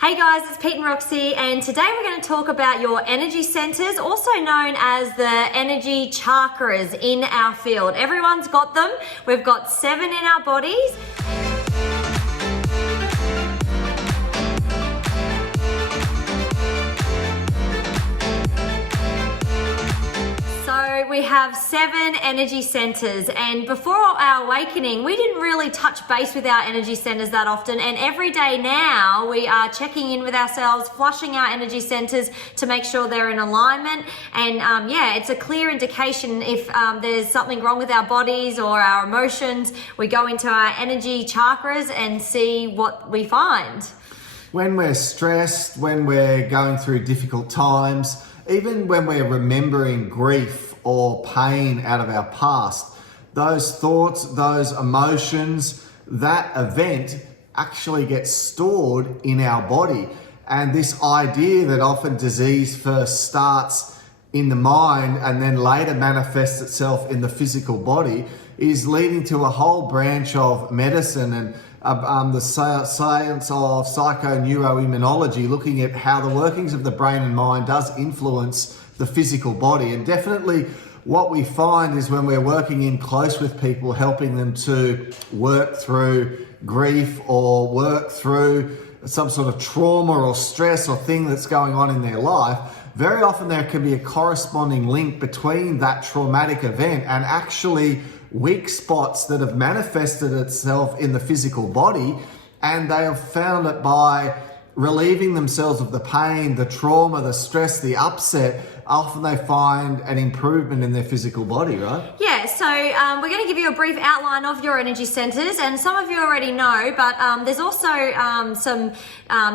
Hey guys, it's Pete and Roxy, and today we're going to talk about your energy centers, also known as the energy chakras in our field. Everyone's got them. We've got 7 in our bodies. So we have 7 energy centers, and before our awakening we didn't really touch base with our energy centers that often, and every day now we are checking in with ourselves, flushing our energy centers to make sure they're in alignment. And it's a clear indication if there's something wrong with our bodies or our emotions. We go into our energy chakras and see what we find. When we're stressed, when we're going through difficult times, even when we're remembering grief or pain out of our past, those thoughts, those emotions, that event actually gets stored in our body. And this idea that often disease first starts in the mind and then later manifests itself in the physical body is leading to a whole branch of medicine and the science of psychoneuroimmunology, looking at how the workings of the brain and mind does influence the physical body. And definitely what we find is when we're working in close with people, helping them to work through grief or work through some sort of trauma or stress or thing that's going on in their life, very often there can be a corresponding link between that traumatic event and actually weak spots that have manifested itself in the physical body, and they have found it by relieving themselves of the pain, the trauma, the stress, the upset. Often they find an improvement in their physical body, right? Yeah, so we're going to give you a brief outline of your energy centers, and some of you already know, but there's also some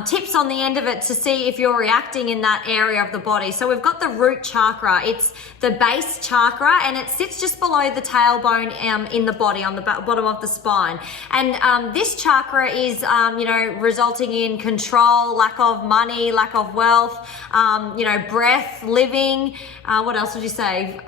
tips on the end of it to see if you're reacting in that area of the body. So we've got the root chakra. It's the base chakra, and it sits just below the tailbone in the body, on the bottom of the spine. And this chakra is, resulting in control, lack of money, lack of wealth, breath, living. What else would you say?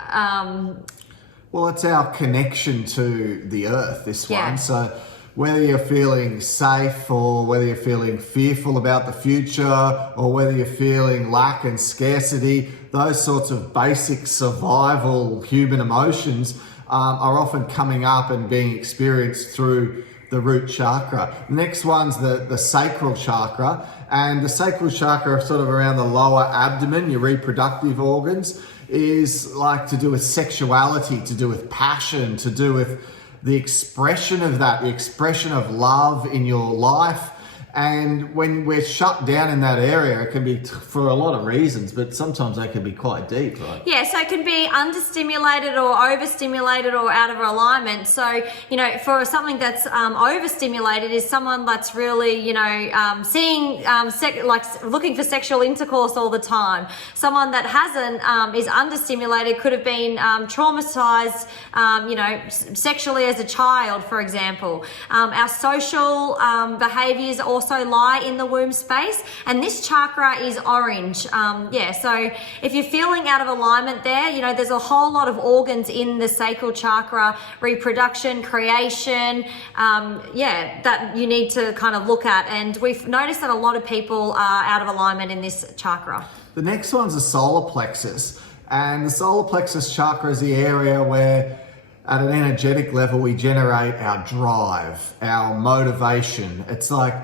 Well, it's our connection to the earth, this one. Yeah. So whether you're feeling safe or whether you're feeling fearful about the future or whether you're feeling lack and scarcity, those sorts of basic survival human emotions are often coming up and being experienced through the root chakra. The next one's the sacral chakra, and the sacral chakra, sort of around the lower abdomen, your reproductive organs, is like to do with sexuality, to do with passion, to do with the expression of that, the expression of love in your life. And when we're shut down in that area, it can be for a lot of reasons, but sometimes they can be quite deep, right? Yeah, so it can be understimulated or overstimulated or out of alignment. So, for something that's overstimulated is someone that's really, seeing, looking for sexual intercourse all the time. Someone that hasn't, is understimulated, could have been traumatized, sexually as a child, for example. Our social behaviors also lie in the womb space, and this chakra is orange. So if you're feeling out of alignment there, there's a whole lot of organs in the sacral chakra: reproduction, creation, that you need to kind of look at. And we've noticed that a lot of people are out of alignment in this chakra. The next one's the solar plexus, and the solar plexus chakra is the area where at an energetic level we generate our drive, our motivation. It's like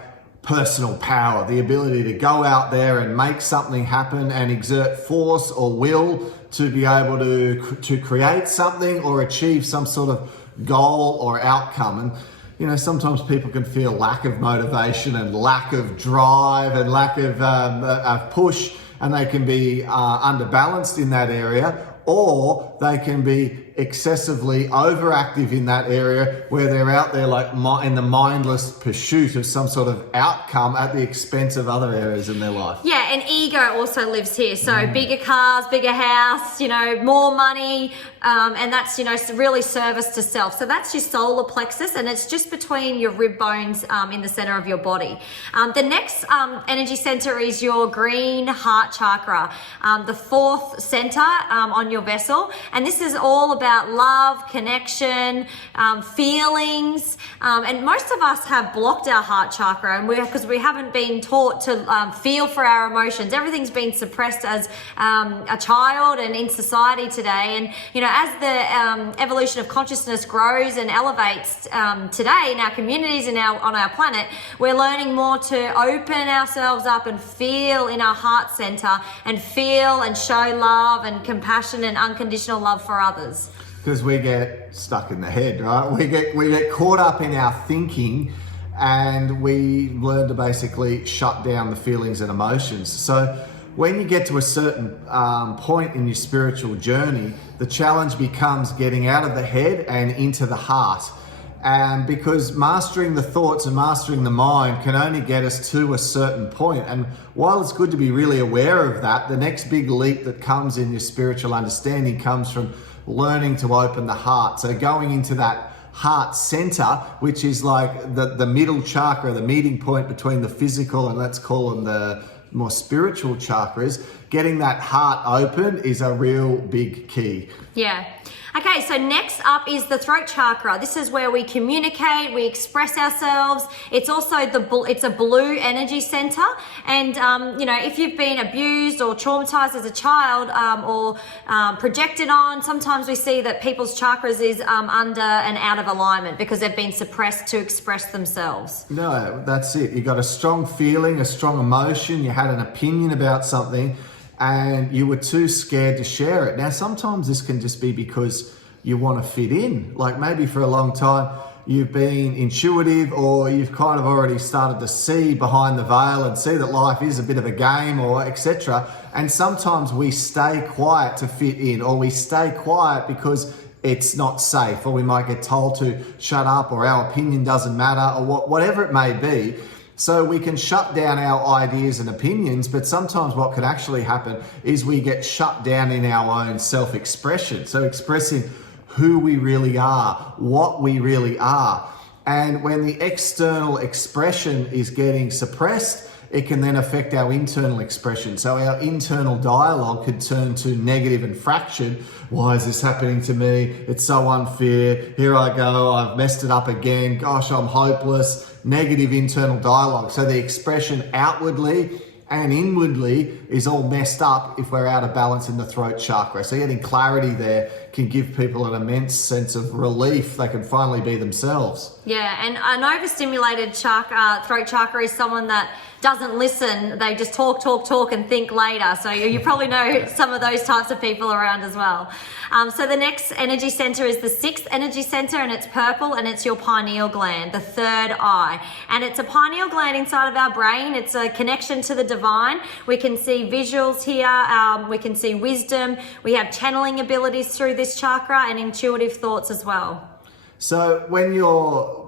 personal power, the ability to go out there and make something happen and exert force or will to be able to create something or achieve some sort of goal or outcome. And sometimes people can feel lack of motivation and lack of drive and lack of push, and they can be underbalanced in that area, or they can be excessively overactive in that area where they're out there like in the mindless pursuit of some sort of outcome at the expense of other areas in their life. Yeah, and ego also lives here. So bigger cars, bigger house, more money, and that's, really service to self. So that's your solar plexus, and it's just between your rib bones in the center of your body. The next energy center is your green heart chakra, the 4th center on your vessel, and this is all about about love, connection, feelings, and most of us have blocked our heart chakra, and because we haven't been taught to feel for our emotions. Everything's been suppressed as a child and in society today. And as the evolution of consciousness grows and elevates today in our communities and on our planet, we're learning more to open ourselves up and feel in our heart center and feel and show love and compassion and unconditional love for others. Because we get stuck in the head, right? We get caught up in our thinking, and we learn to basically shut down the feelings and emotions. So when you get to a certain point in your spiritual journey, the challenge becomes getting out of the head and into the heart. And because mastering the thoughts and mastering the mind can only get us to a certain point. And while it's good to be really aware of that, the next big leap that comes in your spiritual understanding comes from learning to open the heart. So going into that heart center, which is like the middle chakra, the meeting point between the physical and let's call them the more spiritual chakras, getting that heart open is a real big key. Yeah. Okay, so next up is the throat chakra. This is where we communicate, we express ourselves. It's also it's a blue energy center. And, if you've been abused or traumatized as a child or projected on, sometimes we see that people's chakras is under and out of alignment because they've been suppressed to express themselves. No, that's it. You got a strong feeling, a strong emotion, you had an opinion about something, and you were too scared to share it. Now, sometimes this can just be because you want to fit in. Like maybe for a long time, you've been intuitive, or you've kind of already started to see behind the veil and see that life is a bit of a game, or etc. And sometimes we stay quiet to fit in, or we stay quiet because it's not safe, or we might get told to shut up, or our opinion doesn't matter, or whatever it may be. So we can shut down our ideas and opinions, but sometimes what can actually happen is we get shut down in our own self-expression. So expressing who we really are, what we really are. And when the external expression is getting suppressed, it can then affect our internal expression. So our internal dialogue could turn to negative and fractured. Why is this happening to me? It's so unfair. Here I go. I've messed it up again. Gosh, I'm hopeless. Negative internal dialogue. So the expression outwardly and inwardly is all messed up if we're out of balance in the throat chakra. So getting clarity there can give people an immense sense of relief. They can finally be themselves. Yeah, and an overstimulated throat chakra is someone that doesn't listen. They just talk, and think later. So you probably know some of those types of people around as well. So the next energy center is the sixth energy center, and it's purple, and it's your pineal gland, the third eye. And it's a pineal gland inside of our brain. It's a connection to the divine. We can see visuals here. We can see wisdom. We have channeling abilities through this chakra and intuitive thoughts as well. So when you're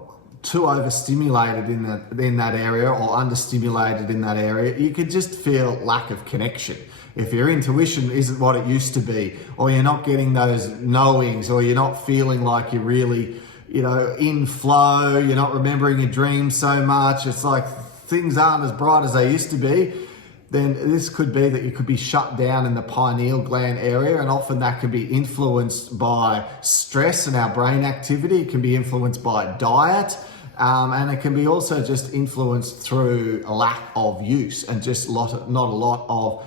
too overstimulated in that area, or understimulated in that area, you could just feel lack of connection. If your intuition isn't what it used to be, or you're not getting those knowings, or you're not feeling like you're really, in flow, you're not remembering your dreams so much, it's like things aren't as bright as they used to be, then this could be that you could be shut down in the pineal gland area, and often that can be influenced by stress and our brain activity. It can be influenced by diet, and it can be also just influenced through a lack of use and just not a lot of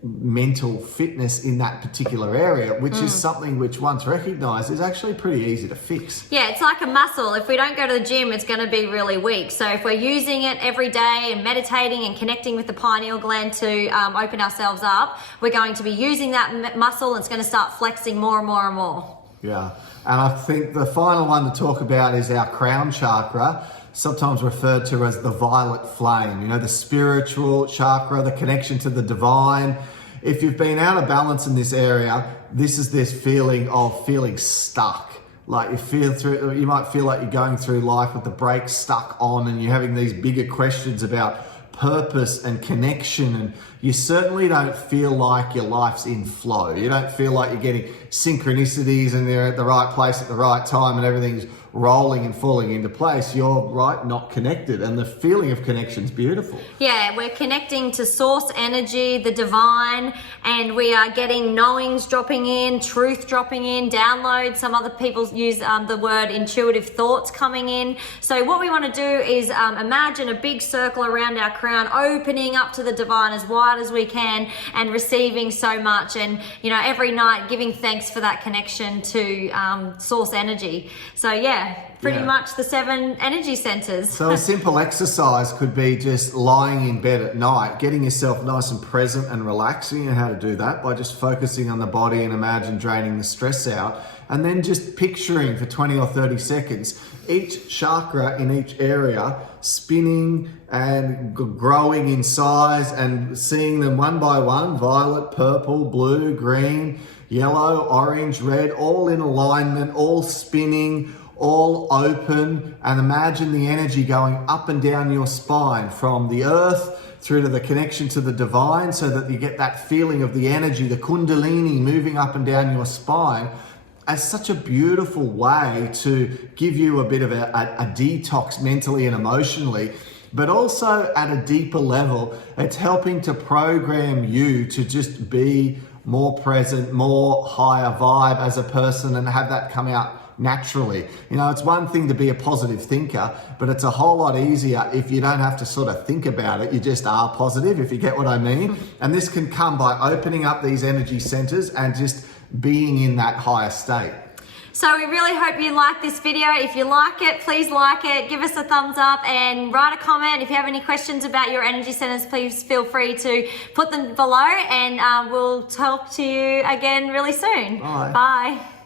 mental fitness in that particular area, which is something which, once recognized, is actually pretty easy to fix. Yeah, it's like a muscle. If we don't go to the gym, it's going to be really weak. So if we're using it every day and meditating and connecting with the pineal gland to open ourselves up, we're going to be using that muscle, and it's going to start flexing more and more and more. Yeah, and I think the final one to talk about is our crown chakra, sometimes referred to as the violet flame, the spiritual chakra, the connection to the divine. If you've been out of balance in this area, this is this feeling of feeling stuck. Like you might feel like you're going through life with the brakes stuck on, and you're having these bigger questions about purpose and connection, and you certainly don't feel like your life's in flow. You don't feel like you're getting synchronicities and they're at the right place at the right time and everything's rolling and falling into place, you're right, not connected. And the feeling of connection is beautiful. Yeah, we're connecting to source energy, the divine, and we are getting knowings dropping in, truth dropping in, downloads. Some other people use the word intuitive thoughts coming in. So what we want to do is imagine a big circle around our crown, opening up to the divine as wide as we can and receiving so much. And, you know, every night giving thanks for that connection to source energy. So yeah, pretty much the 7 energy centers. So a simple exercise could be just lying in bed at night, getting yourself nice and present and relaxing. And how to do that by just focusing on the body and imagine draining the stress out. And then just picturing for 20 or 30 seconds, each chakra in each area spinning and growing in size, and seeing them one by one, violet, purple, blue, green, yellow, orange, red, all in alignment, all spinning, all open. And imagine the energy going up and down your spine from the earth through to the connection to the divine, so that you get that feeling of the energy, the kundalini moving up and down your spine, as such a beautiful way to give you a bit of a detox mentally and emotionally. But also at a deeper level, it's helping to program you to just be more present, more higher vibe as a person, and have that come out naturally. You know, it's one thing to be a positive thinker, but it's a whole lot easier if you don't have to sort of think about it. You just are positive, if you get what I mean. And this can come by opening up these energy centers and just being in that higher state. So we really hope you like this video. If you like it, please like it, give us a thumbs up and write a comment. If you have any questions about your energy centers, please feel free to put them below, and we'll talk to you again really soon. Bye. Bye.